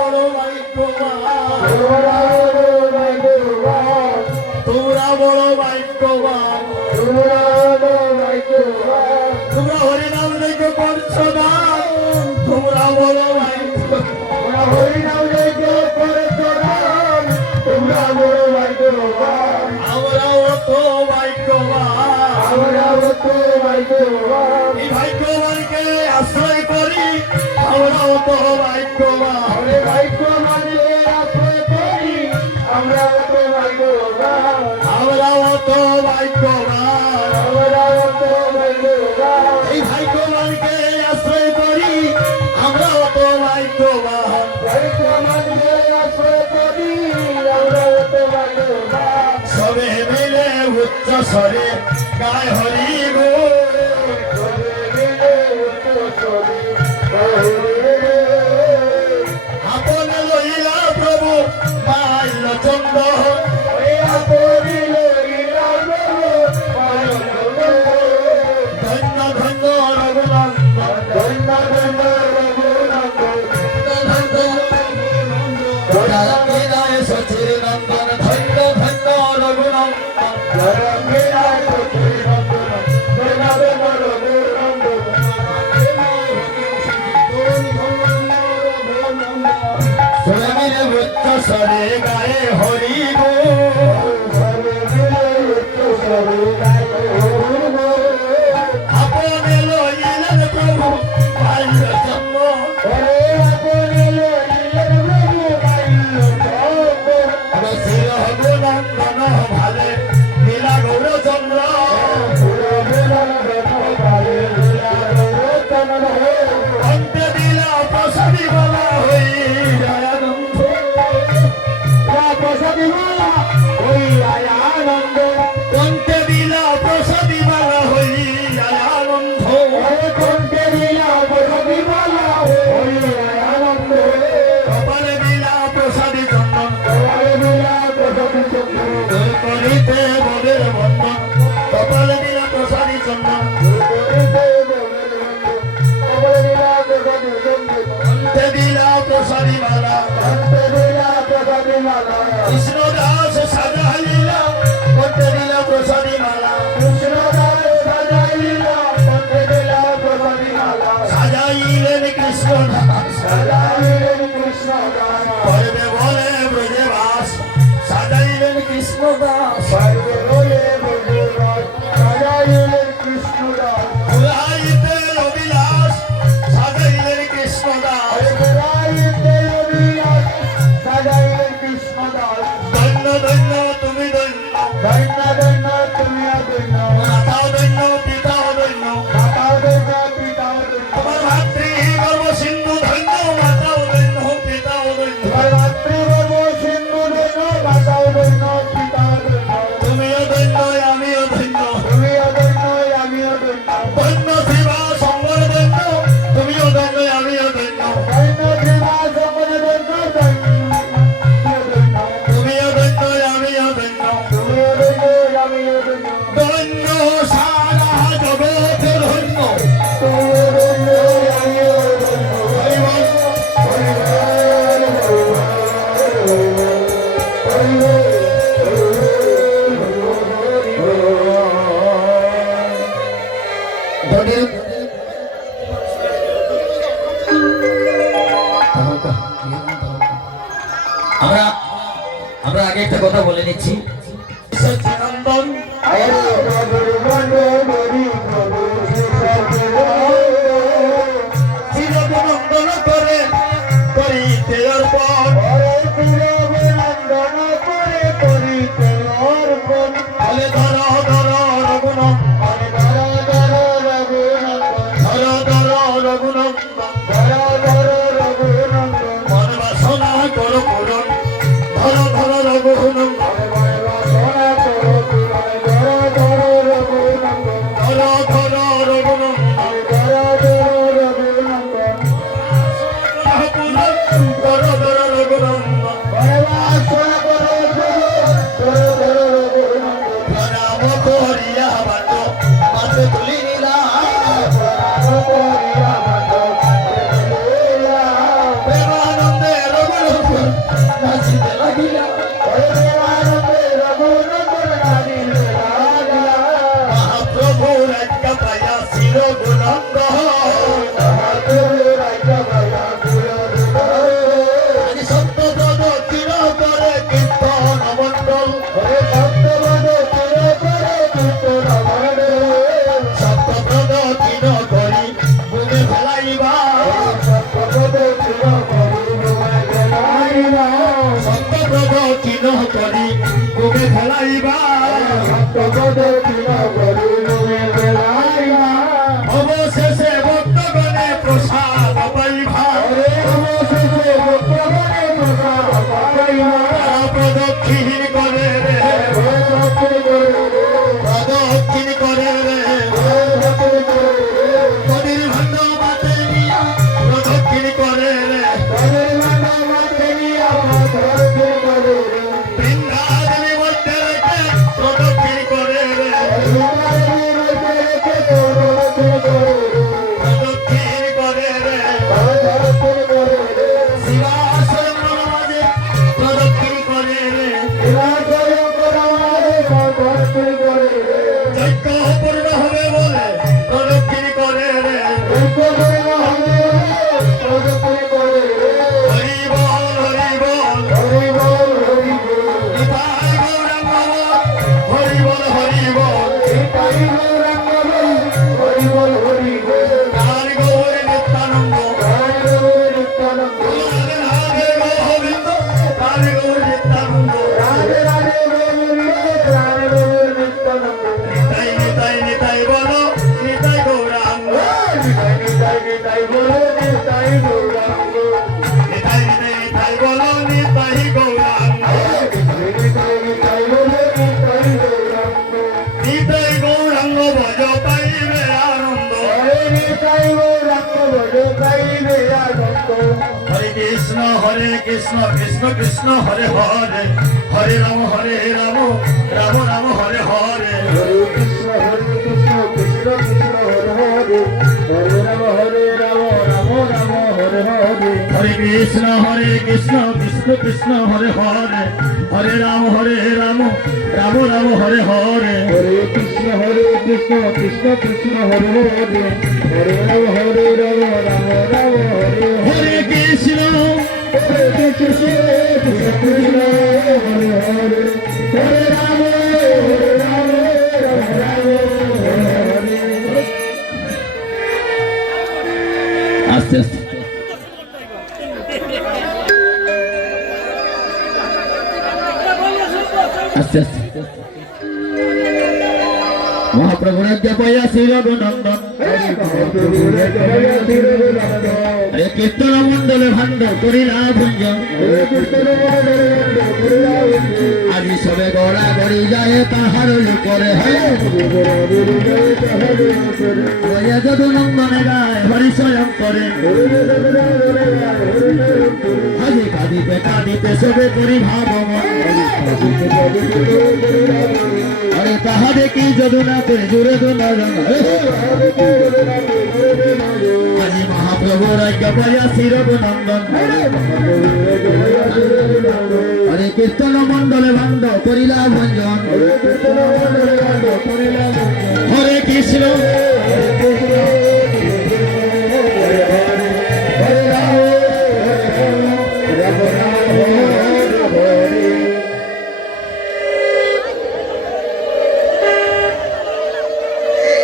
বড় ভাগ্যবান, তোমরা বড় ভাগ্যবান, তোমরা হরিনাম যজ্ঞ করছো না, তোমরা বড় ভাগ্যবান, হরিনাম যজ্ঞ করছো না, তোমরা বড় ভাগ্যবান, আমরাও তো ভাগ্যবান, আমরাও তো ভাগ্যবান, এই ভাগ্যবানকে আশ্রয় করি, আমরাও তো ভাগ্যবান, আমরা ভাগ্যবানকে আশ্রয় করি, আমরাও তো ভাগ্যবান, আমরাও তো ভাগ্যবান, আমরাও তো ভাগ্যবান, এই ভাগ্যবানকে আশ্রয় করি, আমরাও তো ভাগ্যবান, ভাগ্যবানকে আশ্রয় করি, আমরাও তো ভাগ্যবান, সবে মিলে উচ্চ স্বরে গায় হরি গো, আপন লইলা প্রভু মাল্য চন্দ, ধন্য ধন্য রঘুনন্দন, বিদায় সচির নন্দন, ধন্য ধন্য রঘুনন্দন, সবে মিলে উচ্চ স্বরে গায়ে হরি গো, আপন লইলেন প্রভু মাল্য চন্দ, শ্রী রঘুনন্দন ভালে লীলা গৌরচন্দ্র, অন্তে দিলা প্রসাদী বলা হই আনন্দ, অন্তে দিলা প্রসাদী বলা হই আনন্দ, কপালে দিলা প্রসাদী চন্দন, দূর করিতে বলের বন্ধন, কপালে দিলা প্রসাদী চন্দন, অন্তে দিলা প্রসাদী মালা, কৃষ্ণ দাস সাজাইলা, অন্তে দিলা প্রসাদী মালা, সাজাইলেন কৃষ্ণ দাস, করবে বলে ব্রজে বাস, সাজাইলেন কৃষ্ণ দাস, পুরাইতে অবিলাস, সাজাইলেন কৃষ্ণ দাস, ধন্য ধন্য তুমি ধন্য, মাতাও ধন্য পিতাও ধন্য, তোমার ভাতৃ গর্ভ সিন্ধু ধন্য, মাতাও ধন্য পিতাও ধন্য, তুমিও ধন্য আমিও ধন্য, ধন্য শিবা সম্বর ধন্য, তুমিও ধন্য আমিও ধন্য, তুমিও ধন্য আমিও ধন্য, ধন্য সারা জগৎ ধন্য, আমরা আমরা আগে একটা কথা বলে নিচ্ছি, সচিনন্দন চিরবিনন্দন করে করিতে অর্পণ, বলে ধর ধর রঘুনন্দন, ধর ধর রঘুনন্দন, মন বাসনা কর পূরণ, ধর ধর রঘুনন্দন, প্রণাম খেলাইবা ভক্তগণ করি মনে বেলাইবা অবশেষে ভক্তগণে প্রসাদ পাইবা অবশেষে ভক্তগণে প্রসাদ পাইবা প্রদক্ষিণ করে রে প্রদক্ষিণ করে রে কদির ভাণ্ড মাতে নিয়া প্রদক্ষিণ করে রে বৃন্দাবনী মধ্যে রেখে প্রদক্ষিণ করে রে প্রদক্ষিণ করে রে শিবাসন মাঝে প্রদক্ষিণ করে রে যজ্ঞ পূর্ণ হবে বলে প্রদক্ষিণ করে রে হরি বল হরি বল নিতাই গৌরাঙ্গ হরি বল হরি বল তার গৌর নিত্যানন্দ রাধে রাধে গোবিন্দ তার গৌর নিত্যানন্দ নিতাই নিতাই নিতাই বলো নিতাই গৌরাঙ্গ নিতাই নিতাই নিতাই বলো নিতাই গৌরাঙ্গ নিতাই গৌরাঙ্গ ভজ পাইবে আনন্দ হরে কৃষ্ণ কৃষ্ণ কৃষ্ণ হরে হরে হরে রাম রাম রাম হরে হরে হরে কৃষ্ণ কৃষ্ণ কৃষ্ণ হরে হরে হরে রাম রাম রাম হরে হরে হরে কৃষ্ণ কৃষ্ণ কৃষ্ণ হরে হরে হরে রাম রাম রাম হরে হরে কৃষ্ণ হরে কৃষ্ণ কৃষ্ণ কৃষ্ণ হরে হরে হরে রাম রাম রাম হরে হরে আস্তে আস্তে আস্তে আস্তে মহাপ্রভুর আজ্ঞা পাইয়া শ্রী রঘুনন্দন হরে কীর্তন মন্ডলে ভাণ্ড করিলা ভঞ্জন আজি সবে গড়া গড়ি যায় তাহার লোকরে হয়ে যদুনন্দনে গায় হরি স্বয়ং করে আজি কাঁদিতে কাঁদিতে সবে করি ভাবমন আরে তাহা দেখি যদুনা করে জুড়ে দুনজন আজি মহাপ্রভুর আজ্ঞা পাইয়া শ্রী রঘুনন্দন হরে কীর্তন মন্ডলে ভাণ্ড করিলা ভঞ্জন হরে কৃষ্ণ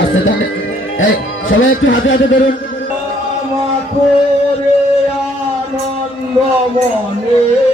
আস্তে তাহলে সবাই একটু হাতে হাতে ধরুন আনন্দ মনে